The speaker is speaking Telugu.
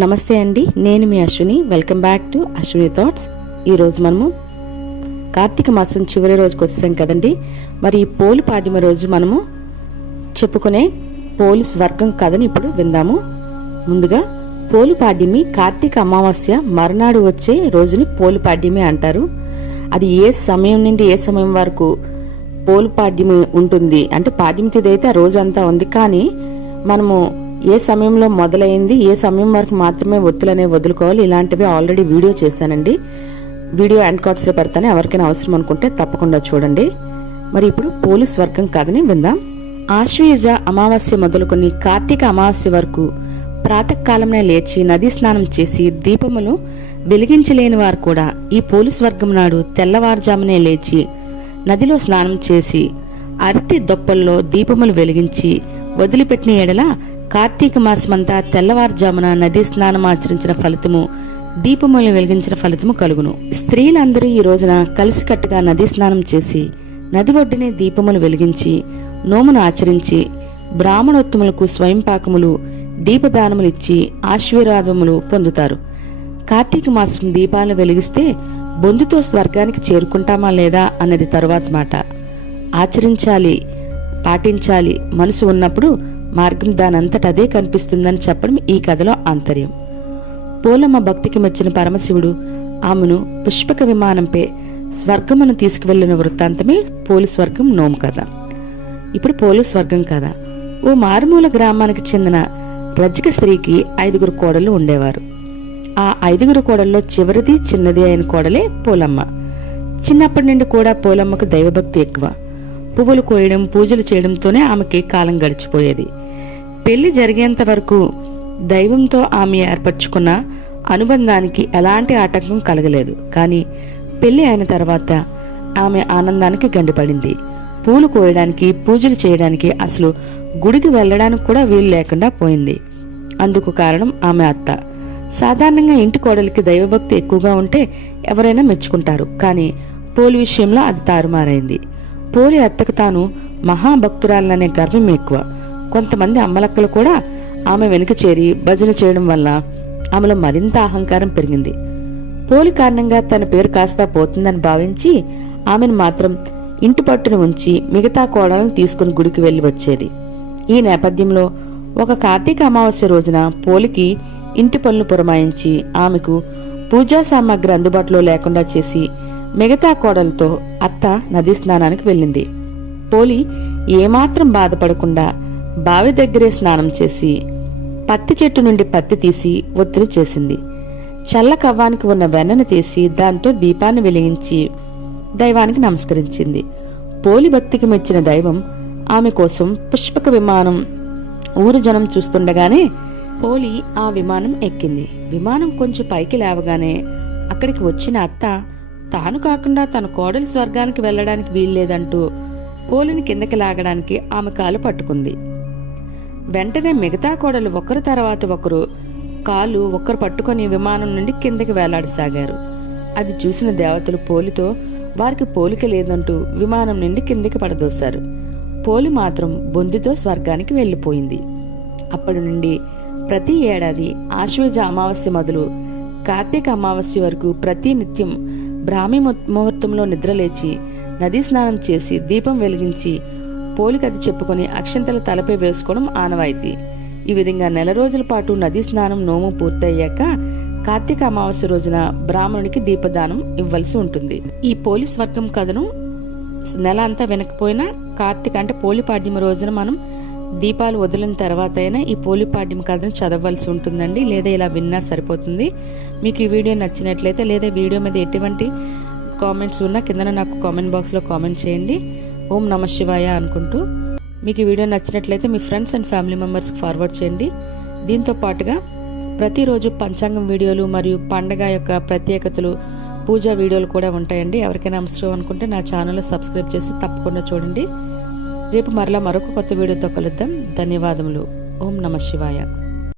నమస్తే అండి, నేను మీ Ashwini. Welcome back to Ashwini thoughts. ఈరోజు మనము కార్తీక మాసం చివరి రోజుకి వచ్చాం కదండి. మరి ఈ పోలు పాడ్యమి రోజు మనము చెప్పుకునే పోలీస్ వర్గం కథని ఇప్పుడు విందాము. ముందుగా పోలు పాడ్యమి కార్తీక అమావాస్య మరునాడు వచ్చే రోజుని పోలు పాడ్యమి అంటారు. అది ఏ సమయం నుండి ఏ సమయం వరకు పోలు పాడ్యమి ఉంటుంది అంటే పాడ్యమి తిథి అయితే ఆ రోజంతా ఉంది, కానీ మనము ఏ సమయంలో మొదలైంది, ఏ సమయం వరకు మాత్రమే ఒత్తులనే వదులుకోవాలి, ఇలాంటివి ఆల్రెడీ వీడియో చేశానండి. వీడియో అండ్ కార్డ్స్లో పెడతాను, ఎవరికైనా అవసరం అనుకుంటే తప్పకుండా చూడండి. మరి ఇప్పుడు పోలీస్ వర్గం కథని విందాం. ఆశ్వయుజ అమావాస్య మొదలుకొని కార్తీక అమావాస్య వరకు ప్రాతకాలంలో లేచి నదీ స్నానం చేసి దీపములు వెలిగించలేని వారు కూడా ఈ పోలీస్ వర్గం నాడు తెల్లవారుజామునే లేచి నదిలో స్నానం చేసి అరటి దొప్పల్లో దీపములు వెలిగించి వదిలిపెట్టిన ఎడల కార్తీక మాసమంతా తెల్లవారుజామున నదీ స్నానం ఆచరించిన ఫలితము, దీపములు వెలిగించిన ఫలితము కలుగును. స్త్రీలందరూ ఈ రోజున కలిసికట్టుగా నదీ స్నానం చేసి నది ఒడ్డునే దీపములు వెలిగించి నోమును ఆచరించి బ్రాహ్మణోత్తములకు స్వయంపాకములు దీపదానములు ఇచ్చి ఆశీర్వాదములు పొందుతారు. కార్తీక మాసం దీపాలను వెలిగిస్తే బొందుతో స్వర్గానికి చేరుకుంటామా లేదా అన్నది తరువాత మాట. ఆచరించాలి, పాటించాలి, మనసు ఉన్నప్పుడు మార్గం దానంతట అదే కనిపిస్తుందని చెప్పడం ఈ కథలో ఆంతర్యం. పోలమ్మ భక్తికి మెచ్చిన పరమశివుడు ఆమెను పుష్పక విమానంపై స్వర్గమును తీసుకువెళ్లిన వృత్తాంతమే పోలీస్ వర్గం నోము కథ. ఇప్పుడు పోలీస్ వర్గం కథ. ఓ మారుమూల గ్రామానికి చెందిన రజక స్త్రీకి 5 కోడళ్ళు ఉండేవారు. ఆ 5 కోడల్లో చివరిది చిన్నది అయిన కోడలే పోలమ్మ. చిన్నప్పటి నుండి కూడా పోలమ్మకు దైవభక్తి ఎక్కువ. పువ్వులు కోయడం, పూజలు చేయడంతోనే ఆమెకి కాలం గడిచిపోయేది. పెళ్లి జరిగేంత వరకు దైవంతో ఆమె ఏర్పరచుకున్న అనుబంధానికి ఎలాంటి ఆటంకం కలగలేదు. కానీ పెళ్లి అయిన తర్వాత ఆమె ఆనందానికి గండిపడింది. పూలు కోయడానికి, పూజలు చేయడానికి, అసలు గుడికి వెళ్ళడానికి కూడా వీలు లేకుండా పోయింది. అందుకు కారణం ఆమె అత్త. సాధారణంగా ఇంటి కోడలికి దైవభక్తి ఎక్కువగా ఉంటే ఎవరైనా మెచ్చుకుంటారు, కానీ పోలి విషయంలో అది తారుమారైంది. పోలి అత్తకు తాను మహాభక్తురాలనే గర్వం ఎక్కువ. కొంతమంది అమ్మలక్కలు కూడా ఆమె వెనుక చేరి భజన చేయడం వల్ల ఆమెలో మరింత అహంకారం పెరిగింది. పోలి కారణంగా తన పేరు కాస్త పోతుందని భావించి ఆమెను మాత్రం ఇంటి పట్టును ఉంచి మిగతా కోడలను తీసుకుని గుడికి వెళ్లి వచ్చేది. ఈ నేపథ్యంలో ఒక కార్తీక అమావాస్య రోజున పోలికి ఇంటి పనులు పురమాయించి ఆమెకు పూజా సామాగ్రి అందుబాటులో లేకుండా చేసి మిగతా కోడలతో అత్త నదీ స్నానానికి వెళ్ళింది. పోలి ఏమాత్రం బాధపడకుండా బావి దగ్గరే స్నానం చేసి పత్తి చెట్టు నుండి పత్తి తీసి ఒత్తిడి చేసింది. చల్ల కవ్వానికి ఉన్న వెన్నను తీసి దాంతో దీపాన్ని వెలిగించి దైవానికి నమస్కరించింది. పోలి భక్తికి మెచ్చిన దైవం ఆమె కోసం పుష్పక విమానం ఊరు జనం చూస్తుండగానే పోలి ఆ విమానం ఎక్కింది. విమానం కొంచెం పైకి లేవగానే అక్కడికి వచ్చిన అత్త తాను కాకుండా తన కోడలి స్వర్గానికి వెళ్లడానికి వీల్లేదంటూ పోలిని కిందకి లాగడానికి ఆమె కాలు పట్టుకుంది. వెంటనే మిగతా కోడలు ఒకరి తర్వాత ఒకరు కాలు పట్టుకొని విమానం నుండి కిందకి వేలాడసాగారు. అది చూసిన దేవతలు పోలితో వారికి పోలిక లేదంటూ విమానం నుండి కిందకి పడదోశారు. పోలి మాత్రం బొందితో స్వర్గానికి వెళ్లిపోయింది. అప్పటి నుండి ప్రతి ఏడాది ఆశ్వయుజ అమావాస్య మొదలు కార్తీక అమావాస్య వరకు ప్రతి నిత్యం బ్రాహ్మీ ముహూర్తంలో నిద్రలేచి నదీ స్నానం చేసి దీపం వెలిగించి పోలికది చెప్పుకొని అక్షంతల తలపై వేసుకోవడం ఆనవాయితీ. ఈ విధంగా 4 రోజుల పాటు నదీ స్నానం నోము పూర్తయ్యాక కార్తీక అమావాస్య రోజున బ్రాహ్మణునికి దీపదానం ఇవ్వాల్సి ఉంటుంది. ఈ పోలీస్ వర్గం కథను నెల అంతా వినకపోయినా కార్తీక అంటే పోలి పాడ్యమి రోజున మనం దీపాలు వదిలిన తర్వాత అయినా ఈ పోలి పాడ్యమి కథను చదవలసి ఉంటుందండి, లేదా ఇలా విన్నా సరిపోతుంది. మీకు ఈ వీడియో నచ్చినట్లయితే లేదా వీడియో మీద ఎటువంటి కామెంట్స్ ఉన్నా కింద నాకు కామెంట్ బాక్స్లో కామెంట్ చేయండి. ఓం నమః శివాయ అనుకుంటూ. మీకు ఈ వీడియో నచ్చినట్లయితే మీ ఫ్రెండ్స్ అండ్ ఫ్యామిలీ మెంబర్స్కి ఫార్వర్డ్ చేయండి. దీంతో పాటుగా ప్రతిరోజు పంచాంగం వీడియోలు మరియు పండగ యొక్క ప్రత్యేకతలు, పూజా వీడియోలు కూడా ఉంటాయండి. ఎవరికైనా అవసరం అనుకుంటే నా ఛానల్లో సబ్స్క్రైబ్ చేసి తప్పకుండా చూడండి. రేపు మరలా మరొక కొత్త వీడియోతో కలుద్దాం. ధన్యవాదములు. ఓం నమః శివాయ.